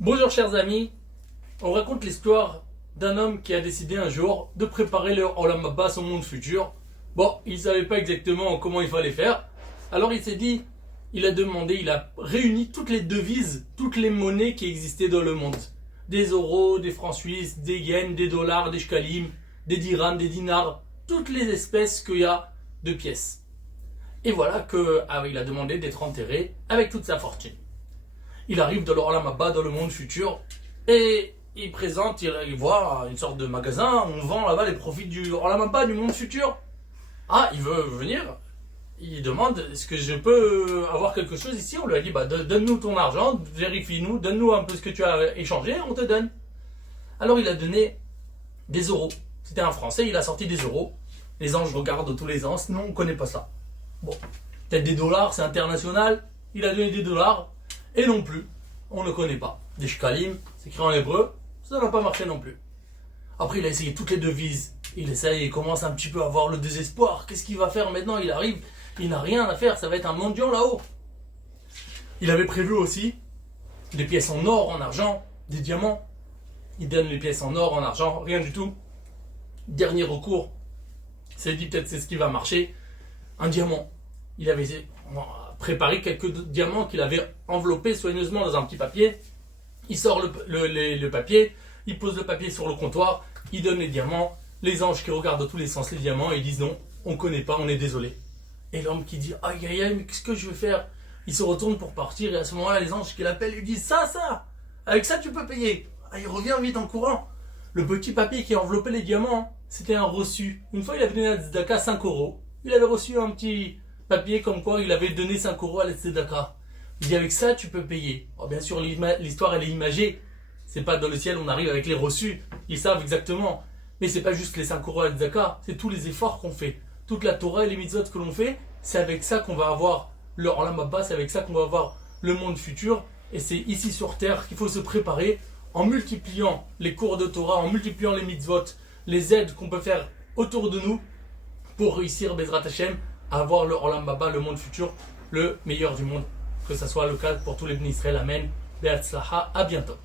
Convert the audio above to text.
Bonjour chers amis, on raconte l'histoire d'un homme qui a décidé un jour de préparer le Olam Haba, son monde futur. Bon, il ne savait pas exactement comment il fallait faire, alors il s'est dit, il a réuni toutes les devises, toutes les monnaies qui existaient dans le monde. Des euros, des francs suisses, des yens, des dollars, des shkalim, des dirhams, des dinars, toutes les espèces qu'il y a de pièces. Et voilà qu'il a demandé d'être enterré avec toute sa fortune. Il arrive dans le Olam Haba, dans le monde futur, et il voit une sorte de magasin, on vend là-bas les profits du Olam Haba, du monde futur. Ah, il veut venir, il demande, est-ce que je peux avoir quelque chose ici? On lui a dit, donne-nous ton argent, vérifie-nous, donne-nous un peu ce que tu as échangé, on te donne. Alors il a donné des euros. C'était un Français, il a sorti des euros. Les anges regardent tous les ans, sinon on ne connaît pas ça. Bon, peut-être des dollars, c'est international, il a donné des dollars. Et non plus, on ne connaît pas. Des shkalim, c'est écrit en hébreu, ça n'a pas marché non plus. Après, il a essayé toutes les devises. Il commence un petit peu à avoir le désespoir. Qu'est-ce qu'il va faire maintenant? Il arrive, il n'a rien à faire, ça va être un mendiant là-haut. Il avait prévu aussi des pièces en or, en argent, des diamants. Il donne les pièces en or, en argent, rien du tout. Dernier recours. Il s'est dit peut-être c'est ce qui va marcher. Un diamant. Il avait préparé quelques diamants qu'il avait enveloppés soigneusement dans un petit papier. Il sort le papier, il pose le papier sur le comptoir, il donne les diamants. Les anges qui regardent dans tous les sens les diamants, ils disent non, on ne connaît pas, on est désolé. Et l'homme qui dit aïe aïe aïe, mais qu'est-ce que je vais faire? Il se retourne pour partir et à ce moment-là, les anges qui l'appellent lui disent ça, avec ça tu peux payer. Ah, il revient vite en courant. Le petit papier qui a enveloppé les diamants, c'était un reçu. Une fois, il avait donné à Tzedaka 5 euros. Il avait reçu un petit papier comme quoi il avait donné 5 euros à la Tzedaka. Il dit avec ça tu peux payer. Oh, bien sûr, l'histoire elle est imagée. C'est pas dans le ciel, on arrive avec les reçus. Ils savent exactement. Mais c'est pas juste les 5 euros à la Tzedaka, c'est tous les efforts qu'on fait. Toute la Torah et les mitzvot que l'on fait, c'est avec ça qu'on va avoir le Olam Haba, c'est avec ça qu'on va avoir le monde futur. Et c'est ici sur terre qu'il faut se préparer en multipliant les cours de Torah, en multipliant les mitzvot, les aides qu'on peut faire autour de nous pour réussir, Bezrat Hashem, à avoir le Olam Haba, le monde futur, le meilleur du monde. Que ce soit le cas pour tous les Bnei Israël. Amen. Be'atzlacha. À bientôt.